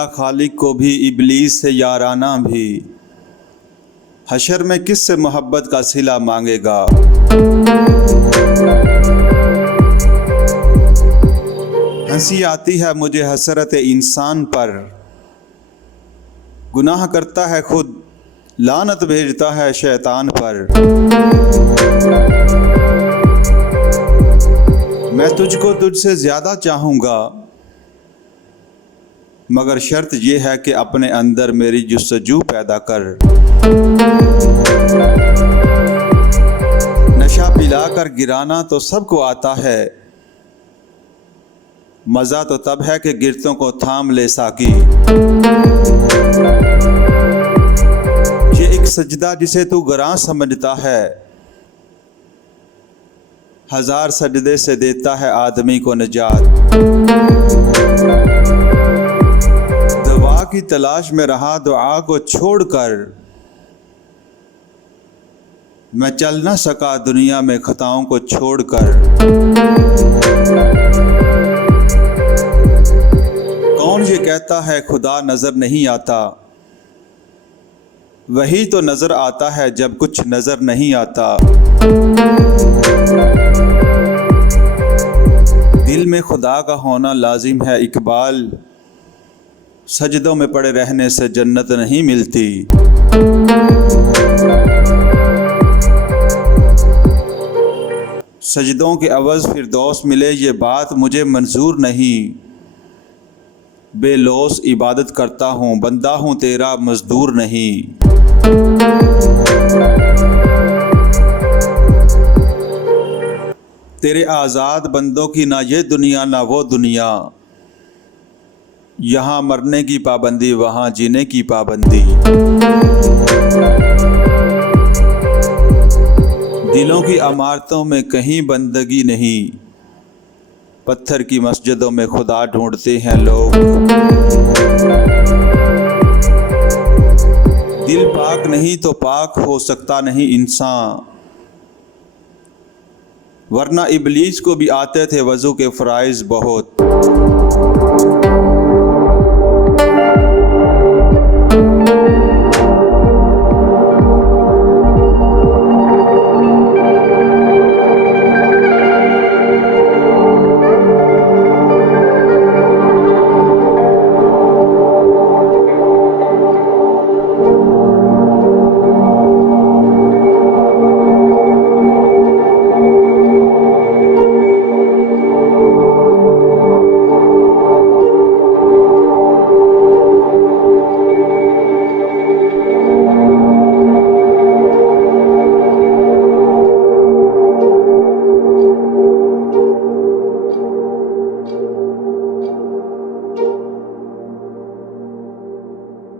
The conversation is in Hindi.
खुदा खालिक को भी इबलीस से याराना भी, हशर में किससे मोहब्बत का सिला मांगेगा। हंसी आती है मुझे हसरत इंसान पर, गुनाह करता है खुद लानत भेजता है शैतान पर। मैं तुझको तुझसे ज़्यादा चाहूँगा, मगर शर्त यह है कि अपने अंदर मेरी जुस्तजू पैदा कर। नशा पिलाकर गिराना तो सबको आता है, मज़ा तो तब है कि गिरतों को थाम ले साकी। ये एक सजदा जिसे तू गरां समझता है, हजार सजदे से देता है आदमी को निजात। दवा की तलाश में रहा दुआ को छोड़कर, मैं चल न सका दुनिया में खताओं को छोड़कर। कौन ये कहता है खुदा नजर नहीं आता, वही तो नजर आता है जब कुछ नजर नहीं आता। दिल में खुदा का होना लाजिम है इकबाल, सजदों में पड़े रहने से जन्नत नहीं मिलती। सजदों के अवज़ फिरदौस मिले ये बात मुझे मंजूर नहीं, बेलौस इबादत करता हूँ बंदा हूँ तेरा मजदूर नहीं। तेरे आज़ाद बंदों की ना ये दुनिया ना वो दुनिया, यहाँ मरने की पाबंदी वहाँ जीने की पाबंदी। दिलों की इमारतों में कहीं बंदगी नहीं, पत्थर की मस्जिदों में खुदा ढूंढते हैं लोग। दिल पाक नहीं तो पाक हो सकता नहीं इंसान, वरना इबलीस को भी आते थे वज़ू के फ़राइज़ बहुत।